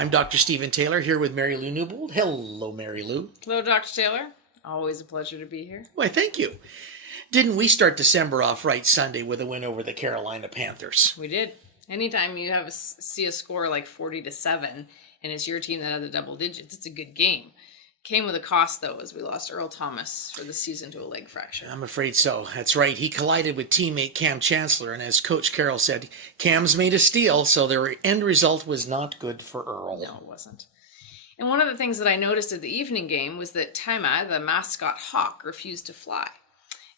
I'm Dr. Stephen Taylor here with Mary Lou Newbold. Hello, Mary Lou. Hello, Dr. Taylor. Always a pleasure to be here. Why, thank you. Didn't we start December off right Sunday with a win over the Carolina Panthers? We did. Anytime you see a score like 40-7 and it's your team that had the double digits, it's a good game. Came with a cost, though, as we lost Earl Thomas for the season to a leg fracture. I'm afraid so. That's right. He collided with teammate Cam Chancellor, and as Coach Carroll said, Cam's made a steal, so the end result was not good for Earl. No, it wasn't. And one of the things that I noticed at the evening game was that Tama, the mascot hawk, refused to fly.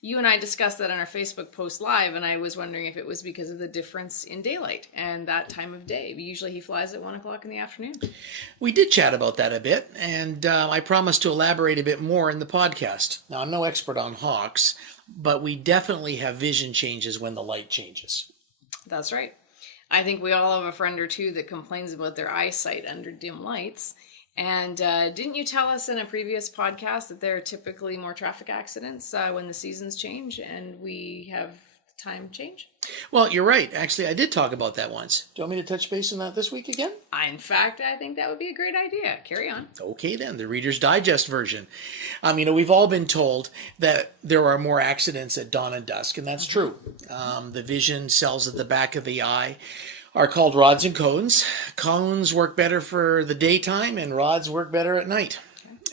You and I discussed that on our Facebook post live, and I was wondering if it was because of the difference in daylight and that time of day. Usually he flies at 1 o'clock in the afternoon. We did chat about that a bit, and I promised to elaborate a bit more in the podcast. Now, I'm no expert on hawks, but we definitely have vision changes when the light changes. That's right. I think we all have a friend or two that complains about their eyesight under dim lights. And didn't you tell us in a previous podcast that there are typically more traffic accidents when the seasons change and we have time change? Well, you're right. Actually, I did talk about that once. Do you want me to touch base on that this week again? In fact, I think that would be a great idea. Carry on. Okay, then. The Reader's Digest version. We've all been told that there are more accidents at dawn and dusk, and that's true. The vision cells at the back of the eye are called rods and cones. Cones work better for the daytime and rods work better at night.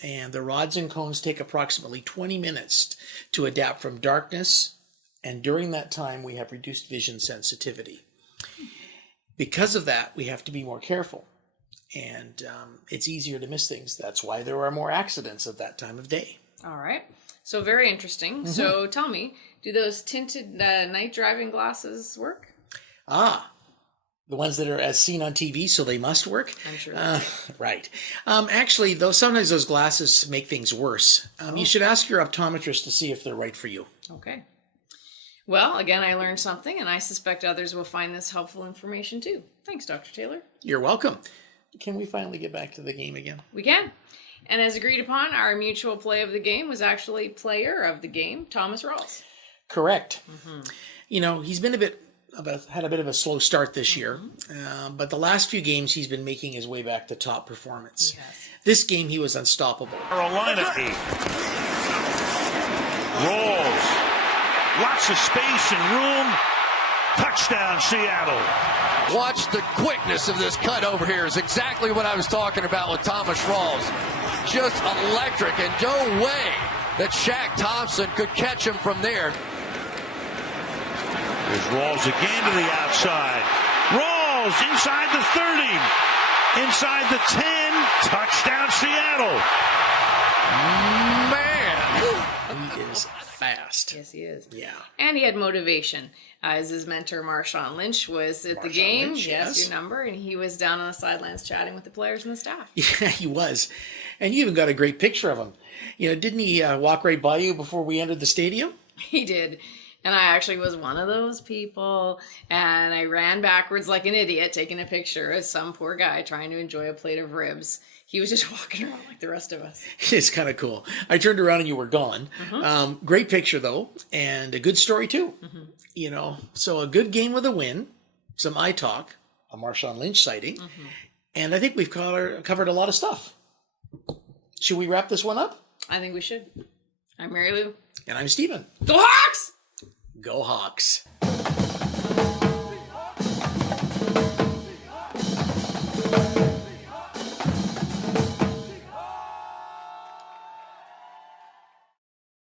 And the rods and cones take approximately 20 minutes to adapt from darkness, and during that time we have reduced vision sensitivity. Because of that, we have to be more careful. And it's easier to miss things. That's why there are more accidents at that time of day. All right. So very interesting. Mm-hmm. So tell me, do those tinted night driving glasses work? The ones that are as seen on TV, so they must work? I'm sure. Right. Actually, though, sometimes those glasses make things worse. You should ask your optometrist to see if they're right for you. Okay. Well, again, I learned something, and I suspect others will find this helpful information too. Thanks, Dr. Taylor. You're welcome. Can we finally get back to the game again? We can. And as agreed upon, our mutual play of the game was actually player of the game, Thomas Rawls. Correct. Mm-hmm. He's been had a bit of a slow start this year, but the last few games he's been making his way back to top performance. Yes. This game he was unstoppable. Carolina 8. Rolls. Lots of space and room. Touchdown, Seattle. Watch the quickness of this cut over here is exactly what I was talking about with Thomas Rawls. Just electric, and no way that Shaq Thompson could catch him from there. There's Rawls again to the outside. Rawls inside the 30. Inside the 10. Touchdown, Seattle. Man. He is fast. Yes, he is. Yeah. And he had motivation. As his mentor, Marshawn Lynch, was at the game. Lynch, yes. Your number. And he was down on the sidelines chatting with the players and the staff. Yeah, he was. And you even got a great picture of him. Didn't he walk right by you before we entered the stadium? He did. And I actually was one of those people, and I ran backwards like an idiot, taking a picture of some poor guy trying to enjoy a plate of ribs. He was just walking around like the rest of us. It's kind of cool. I turned around and you were gone. Mm-hmm. Great picture, though, and a good story, too. Mm-hmm. So a good game with a win, some eye talk, a Marshawn Lynch sighting, and I think we've covered a lot of stuff. Should we wrap this one up? I think we should. I'm Mary Lou. And I'm Stephen. Go Hawks! Go Hawks.